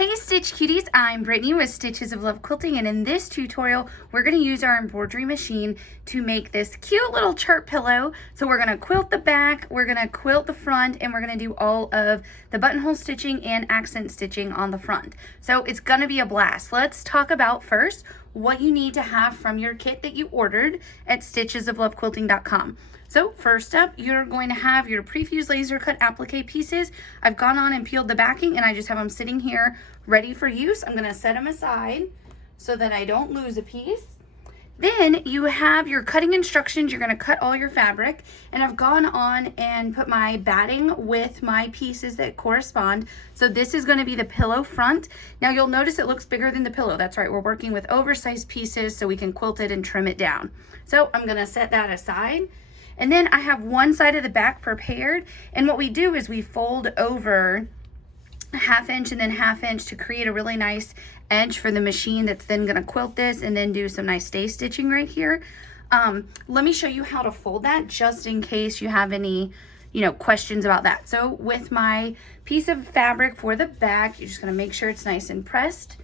Hey Stitch Cuties, I'm Brittany with Stitches of Love Quilting, and in this tutorial we're going to use our embroidery machine to make this cute little chirp pillow. So we're going to quilt the back, we're going to quilt the front, and we're going to do all of the buttonhole stitching and accent stitching on the front. So it's going to be a blast. Let's talk about first what you need to have from your kit that you ordered at stitchesoflovequilting.com. So first up, you're going to have your prefused laser cut applique pieces. I've gone on and peeled the backing and I just have them sitting here ready for use. I'm going to set them aside so that I don't lose a piece. Then you have your cutting instructions. You're going to cut all your fabric, and I've gone on and put my batting with my pieces that correspond. So this is going to be the pillow front. Now you'll notice it looks bigger than the pillow. That's right, we're working with oversized pieces so we can quilt it and trim it down. So I'm going to set that aside. And then I have one side of the back prepared, and what we do is we fold over 1/2 inch and then 1/2 inch to create a really nice edge for the machine that's then going to quilt this and then do some nice stay stitching right here. Let me show you how to fold that just in case you have any questions about that. So with my piece of fabric for the back, you're just going to make sure it's nice and pressed.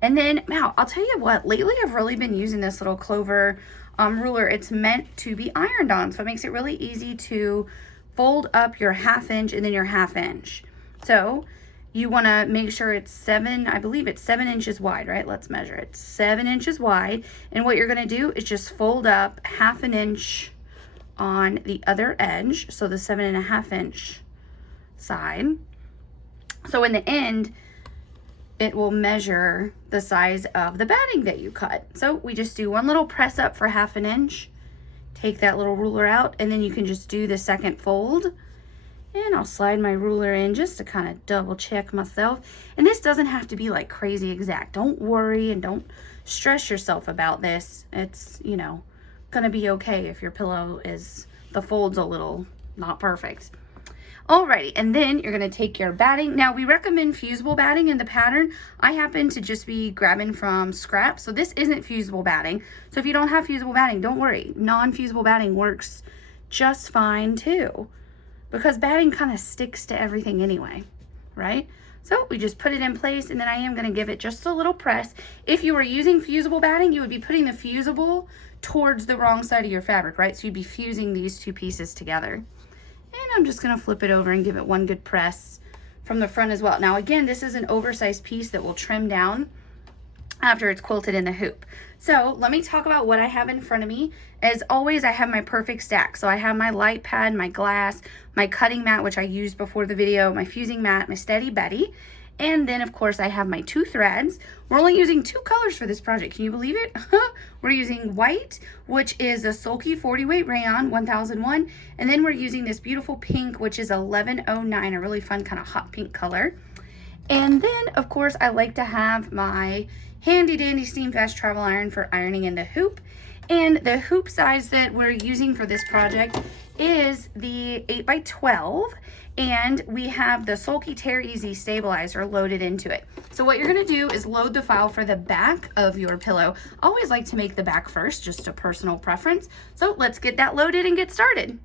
And then now I'll tell you what, lately I've really been using this little clover ruler. It's meant to be ironed on, so it makes it really easy to fold up your 1/2 inch and then your 1/2 inch. So you want to make sure it's I believe it's 7 inches wide, right? Let's measure it. 7 inches wide. And what you're going to do is just fold up 1/2 inch on the other edge, so the 7.5 inch side. So in the end, it will measure the size of the batting that you cut. So we just do one little press up for 1/2 inch, take that little ruler out, and then you can just do the second fold. And I'll slide my ruler in just to kind of double check myself. And this doesn't have to be like crazy exact. Don't worry and don't stress yourself about this. It's, gonna be okay if your pillow the fold's a little not perfect. Alrighty, and then you're going to take your batting. Now, we recommend fusible batting in the pattern. I happen to just be grabbing from scrap, so this isn't fusible batting. So if you don't have fusible batting, don't worry. Non-fusible batting works just fine too, because batting kind of sticks to everything anyway, right? So we just put it in place, and then I am going to give it just a little press. If you were using fusible batting, you would be putting the fusible towards the wrong side of your fabric, right? So you'd be fusing these two pieces together. And I'm just going to flip it over and give it one good press from the front as well. Now again, this is an oversized piece that will trim down after it's quilted in the hoop. So let me talk about what I have in front of me. As always, I have my perfect stack. So I have my light pad, my glass, my cutting mat, which I used before the video, my fusing mat, my Steady Betty. And then, of course, I have my 2 threads. We're only using 2 colors for this project. Can you believe it? We're using white, which is a Sulky 40 weight rayon, 1001. And then we're using this beautiful pink, which is 1109, a really fun kind of hot pink color. And then, of course, I like to have my handy dandy steam fast travel iron for ironing in the hoop. And the hoop size that we're using for this project is the 8x12. And we have the Sulky Tear Easy stabilizer loaded into it. So what you're going to do is load the file for the back of your pillow. I always like to make the back first, just a personal preference. So let's get that loaded and get started.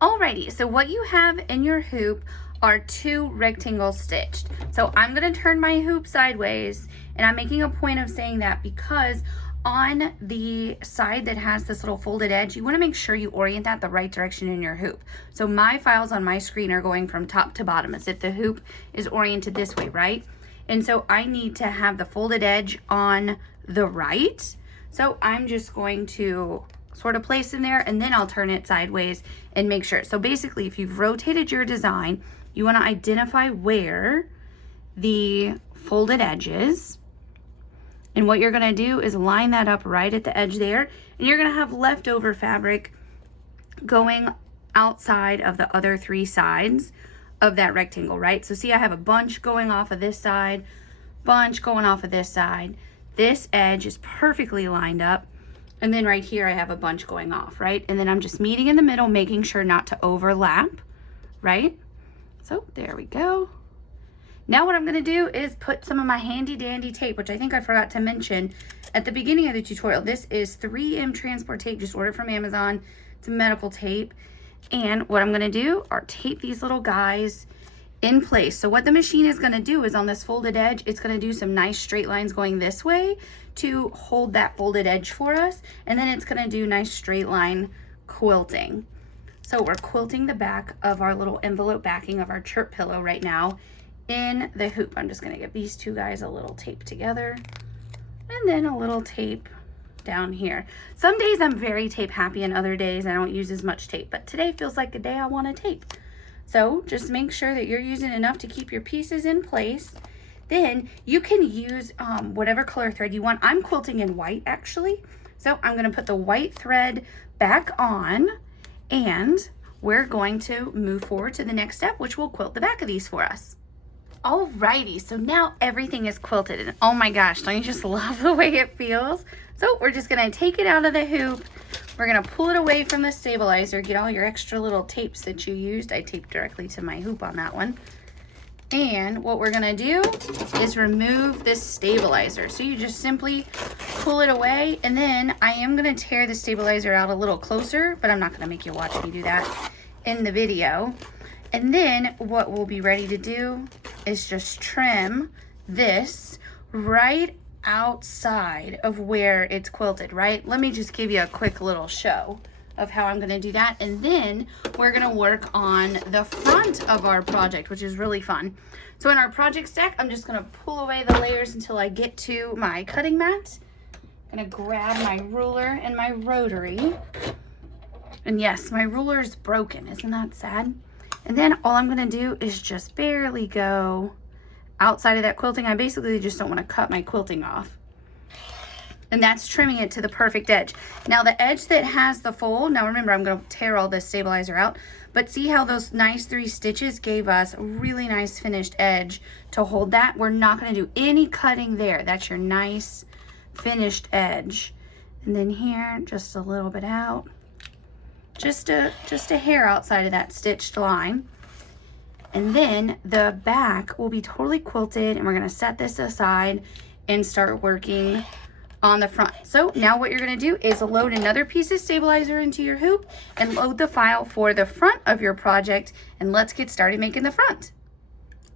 Alrighty, so what you have in your hoop are 2 rectangles stitched. So I'm going to turn my hoop sideways, and I'm making a point of saying that because on the side that has this little folded edge, you want to make sure you orient that the right direction in your hoop. So my files on my screen are going from top to bottom as if the hoop is oriented this way, right? And so I need to have the folded edge on the right. So I'm just going to sort of place in there, and then I'll turn it sideways and make sure. So basically, if you've rotated your design, you want to identify where the folded edge is. And what you're going to do is line that up right at the edge there. And you're going to have leftover fabric going outside of the other 3 sides of that rectangle, right? So see, I have a bunch going off of this side, bunch going off of this side. This edge is perfectly lined up. And then right here, I have a bunch going off, right? And then I'm just meeting in the middle, making sure not to overlap, right? So there we go. Now what I'm going to do is put some of my handy dandy tape, which I think I forgot to mention at the beginning of the tutorial. This is 3M transport tape, just ordered from Amazon. It's medical tape. And what I'm going to do are tape these little guys in place. So what the machine is going to do is on this folded edge, it's going to do some nice straight lines going this way to hold that folded edge for us. And then it's going to do nice straight line quilting. So we're quilting the back of our little envelope backing of our Chirp pillow right now in the hoop. I'm just going to give these two guys a little tape together and then a little tape down here. Some days I'm very tape happy and other days I don't use as much tape, but today feels like a day I want to tape. So just make sure that you're using enough to keep your pieces in place. Then you can use whatever color thread you want. I'm quilting in white actually. So I'm going to put the white thread back on and we're going to move forward to the next step, which will quilt the back of these for us. Alrighty, so now everything is quilted and oh my gosh, don't you just love the way it feels? So we're just going to take it out of the hoop. We're going to pull it away from the stabilizer, get all your extra little tapes that you used. I taped directly to my hoop on that one. And what we're going to do is remove this stabilizer. So you just simply pull it away, and then I am going to tear the stabilizer out a little closer, but I'm not going to make you watch me do that in the video. And then what we'll be ready to do is just trim this right outside of where it's quilted, right? Let me just give you a quick little show of how I'm going to do that, and then we're going to work on the front of our project, which is really fun. So in our project stack, I'm just going to pull away the layers until I get to my cutting mat. I'm going to grab my ruler and my rotary, and yes, my ruler is broken. Isn't that sad? And then all I'm going to do is just barely go outside of that quilting. I basically just don't want to cut my quilting off. And that's trimming it to the perfect edge. Now the edge that has the fold, now remember I'm going to tear all this stabilizer out, but see how those nice 3 stitches gave us a really nice finished edge to hold that? We're not going to do any cutting there. That's your nice finished edge. And then here, just a little bit out. Just a hair outside of that stitched line. And then the back will be totally quilted, and we're going to set this aside and start working on the front. So now what you're going to do is load another piece of stabilizer into your hoop and load the file for the front of your project, and let's get started making the front.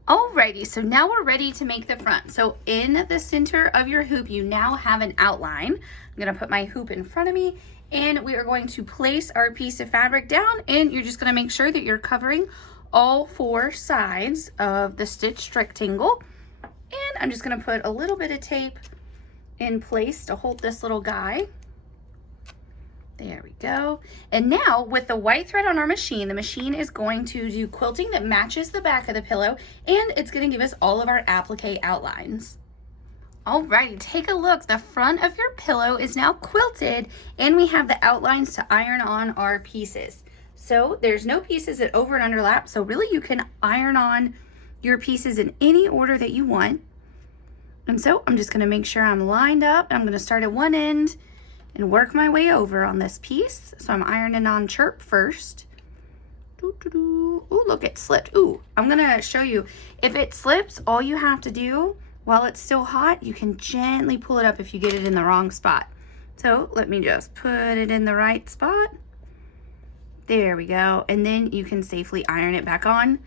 Alrighty, so now we're ready to make the front. So in the center of your hoop, you now have an outline. I'm going to put my hoop in front of me, and we are going to place our piece of fabric down, and you're just going to make sure that you're covering all 4 sides of the stitched rectangle. And I'm just going to put a little bit of tape in place to hold this little guy. There we go. And now with the white thread on our machine, the machine is going to do quilting that matches the back of the pillow, and it's going to give us all of our applique outlines. Alrighty, take a look. The front of your pillow is now quilted, and we have the outlines to iron on our pieces. So there's no pieces that over and underlap, so really you can iron on your pieces in any order that you want. And so I'm just going to make sure I'm lined up. I'm going to start at one end and work my way over on this piece. So I'm ironing on Chirp first. Ooh, look, it slipped. Ooh, I'm going to show you. If it slips, all you have to do while it's still hot, you can gently pull it up if you get it in the wrong spot. So let me just put it in the right spot. There we go. And then you can safely iron it back on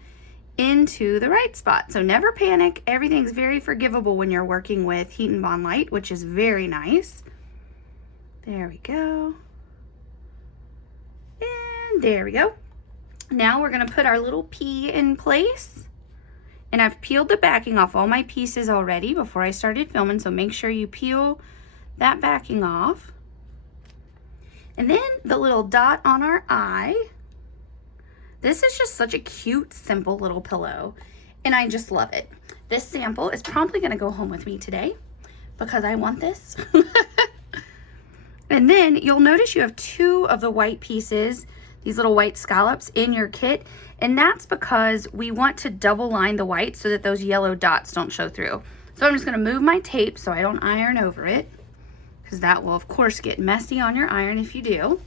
into the right spot. So never panic. Everything's very forgivable when you're working with Heat and Bond Light, which is very nice. There we go. And there we go. Now we're going to put our little P in place. And I've peeled the backing off all my pieces already before I started filming, so make sure you peel that backing off. And then the little dot on our eye. This is just such a cute, simple little pillow, and I just love it. This sample is probably going to go home with me today because I want this. And then you'll notice you have 2 of the white pieces, these little white scallops in your kit, and that's because we want to double line the white so that those yellow dots don't show through. So I'm just going to move my tape so I don't iron over it, because that will of course get messy on your iron if you do.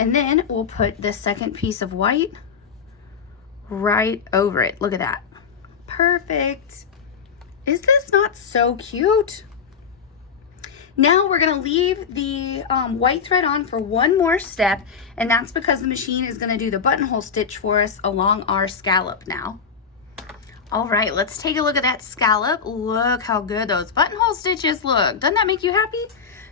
And then we'll put the second piece of white right over it. Look at that. Perfect. Is this not so cute? Now we're going to leave the white thread on for one more step, and that's because the machine is going to do the buttonhole stitch for us along our scallop now. All right, let's take a look at that scallop. Look how good those buttonhole stitches look. Doesn't that make you happy?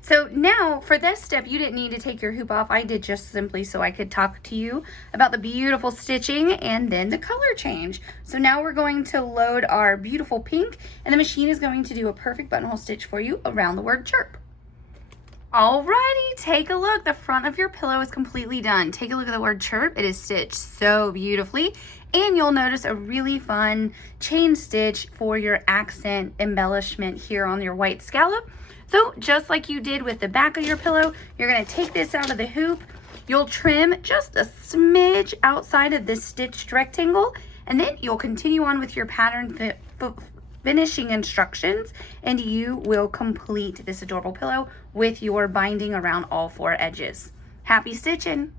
So now for this step, you didn't need to take your hoop off. I did just simply so I could talk to you about the beautiful stitching and then the color change. So now we're going to load our beautiful pink, and the machine is going to do a perfect buttonhole stitch for you around the word chirp. Alrighty, take a look. The front of your pillow is completely done. Take a look at the word chirp. It is stitched so beautifully. And you'll notice a really fun chain stitch for your accent embellishment here on your white scallop. So just like you did with the back of your pillow, you're going to take this out of the hoop. You'll trim just a smidge outside of this stitched rectangle, and then you'll continue on with your pattern finishing instructions, and you will complete this adorable pillow with your binding around all 4 edges. Happy stitching!